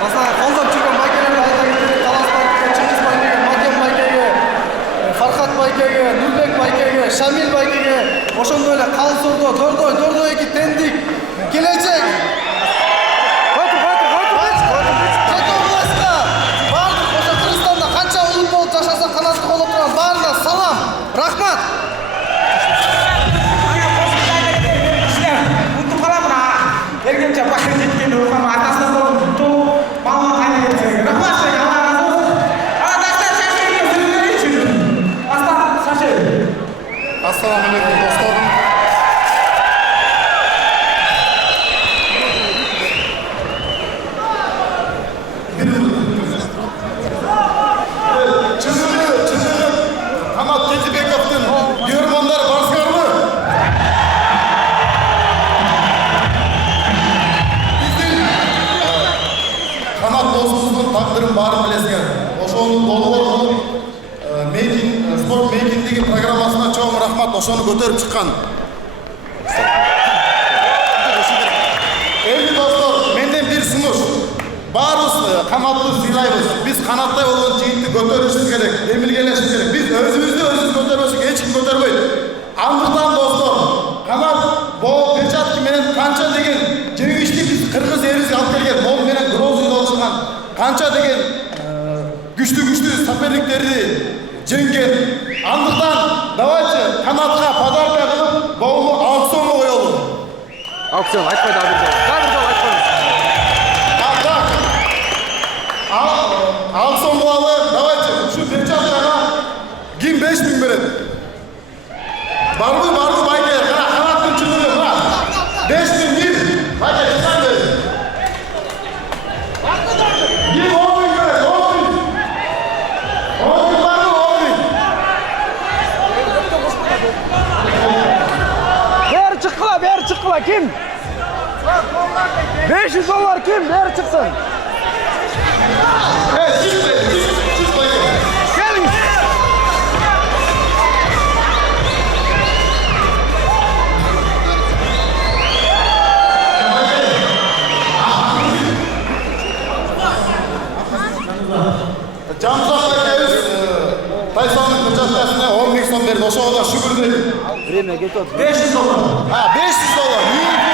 Masalan, kolдоп жүргөн байкелерге айта кетели, Талас байкеге, Чыңгыз байкеге, Макен байкеге, Фархат байкеге, Нурбек байкеге, Шамил байкеге, ошондой эле Калсордо, Дордой эки тендик келечек. Рахмат! Untuk kalah menang, yang cepat sedikit dulu sama atas untuk malah hanya itu. Rahmat saya Allah. Atas saya ini sini. Atas saya. Assalamualaikum dostlarım. Тағдырын барын білесіңер. Ошоның долбоор спорт мейкиндеги программасына чоң рахмат, ошону көтөрүп чыккан. Эми достор, менден бир сунуш. Баарыбыз канатты сыйлайбыз. Биз канаттай болгон жигитти көтөрүшүбүз керек, эмилгелешибиз керек. Биз өзүбүздү көтөрбөсөк эч ким көтөрбөйт. Андыктан достор, канат боо перчатки менен канча деген жеңишти биз кыргыз элибизге алып келген. Могу менен Грозныйда отурган канча деген күчтүү соперниктерди жеңген. Андыктан давайте канатка подарка кылып, боому аукционго коелу. Аукцион айтпайды Дабир жол айтпаңыз. Аукцион кылалы, давайте ушу перчаткага ким 5000 берет? Барбы байке, канаттын чыгыры бар. 5000 ким? Байке, чыган бер. Beri çıkla kim? 500 dolar kim? Beri çıksın. Gelin. Camzak Baykeviz Taysan'ın kırçatlasına 10 milyon verdi. O şoğda şükür dedi. Время geçiyor. 500 dolar. Ha 500 dolar.